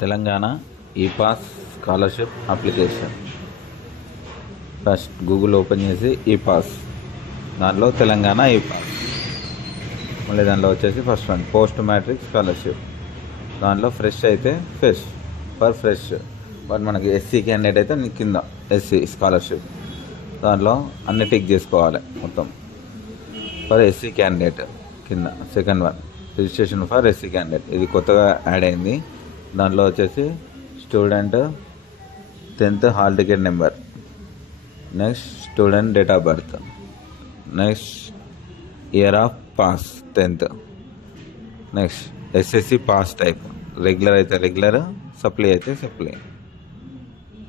Telangana ePASS scholarship application. First Google open చేసి ePASS, దాంట్లో Telangana ePASS, మళ్ళీ దాంట్లో వచ్చేసి first one post matric scholarship, దాంట్లో ఫ్రెష్ అయితే ఫ్రెష్ బట్ మనకి ఎస్సీ క్యాండిడేట్ అయితే కింద ఎస్సీ స్కాలర్షిప్, దాంట్లో అన్ని టిక్ చేసుకోవాలి మొత్తం. ఫర్ ఎస్సీ క్యాండిడేట్ కింద second one registration for SC candidate, ఇది కొత్తగా యాడ్ అయింది. దాంట్లో వచ్చేసి student 10th hall ticket number, next student date of birth, next year of pass 10th, next SSC pass type, regular అయితే regular, supply అయితే supply.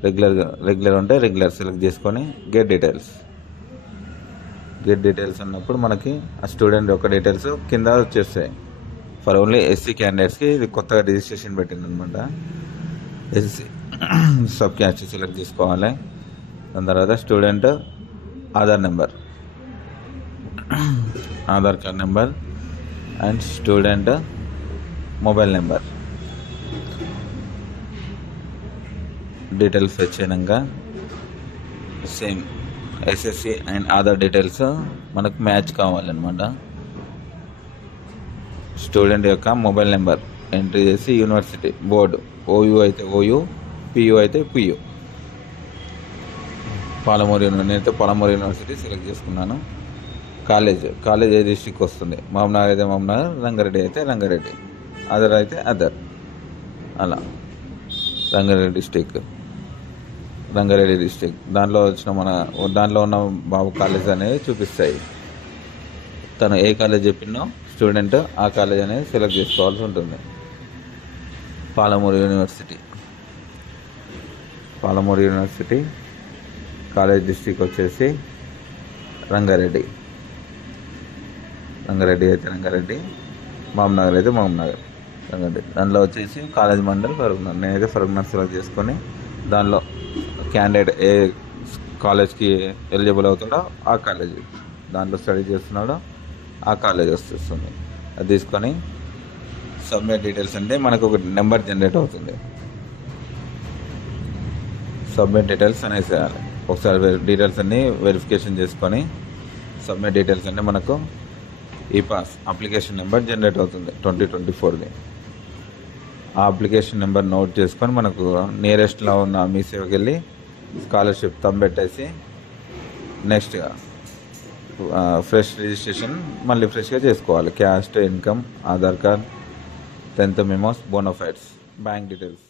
Regular ఉంటే regular select చేసుకొని get details అన్నప్పుడు మనకి ఆ స్టూడెంట్ యొక్క డీటెయిల్స్ కింద వచ్చేస్తాయి. ఫర్ ఓన్లీ ఎస్సీ క్యాండిడేట్స్కి ఇది కొత్తగా రిజిస్ట్రేషన్ పెట్టిందనమాట. ఎస్సీ సబ్ క్యాస్ట్ సెలెక్ట్ చేసుకోవాలి. దాని తర్వాత student Aadhaar card number and student mobile number details వచ్చాక same SSC and Aadhaar details మనకు మ్యాచ్ కావాలన్నమాట. స్టూడెంట్ యొక్క మొబైల్ నెంబర్ ఎంట్రీ చేసి యూనివర్సిటీ బోర్డు, ఓయూ అయితే ఓయూ, పియూ అయితే పియూ. నేనైతే పాలమూరు యూనివర్సిటీ సెలెక్ట్ చేసుకున్నాను. కాలేజ్ ఏ డిస్ట్రిక్ట్ వస్తుంది, మహబూబ్నగర్ అయితే మహబూబ్నగర్, రంగారెడ్డి అయితే రంగారెడ్డి, అదర్ అయితే అదర్, అలా రంగారెడ్డి డిస్టిక్ దాంట్లో దాంట్లో ఉన్న బాబు కాలేజ్ అనేది చూపిస్తాయి. తను ఏ కాలేజ్ చెప్పినో స్టూడెంట్ ఆ కాలేజ్ అనేది సెలెక్ట్ చేసుకోవాల్సి ఉంటుంది. పాలమూరు యూనివర్సిటీ కాలేజ్ డిస్ట్రిక్ట్ వచ్చేసి రంగారెడ్డి అయితే రంగారెడ్డి, మహబూబ్నగర్ అయితే మహబూబ్నగర్, రంగారెడ్డి. దాంట్లో వచ్చేసి కాలేజ్ మండల్ ఫరూక్నగర్, నేనైతే ఫరూక్నగర్ సెలెక్ట్ చేసుకొని దానిలో క్యాండిడేట్ ఏ కాలేజ్కి ఎలిజిబుల్ అవుతాడో ఆ కాలేజ్, దాంట్లో స్టడీ చేస్తున్నాడో ఆ కాలేజ్ వస్తుంది. అది తీసుకొని సబ్మిట్ డీటెయిల్స్ అంటే మనకు ఒక నెంబర్ జనరేట్ అవుతుంది. సబ్మిట్ డీటెయిల్స్ అనేసి వేయాలి. ఒకసారి డీటెయిల్స్ అన్నీ వెరిఫికేషన్ చేసుకొని సబ్మిట్ డీటెయిల్స్ అంటే మనకు ఈ-పాస్ అప్లికేషన్ నెంబర్ జనరేట్ అవుతుంది 2024ది. ఆ అప్లికేషన్ నెంబర్ నోట్ చేసుకొని మనకు నియరెస్ట్లో ఉన్న మీ సేవకి వెళ్ళి స్కాలర్షిప్ థంబ్ పెట్టేసి నెక్స్ట్గా ఫ్రెష్ రిజిస్ట్రేషన్ మళ్ళీ ఫ్రెష్గా చేసుకోవాలి. Caste, income, Aadhaar card, 10th memos, bona fides, bank details.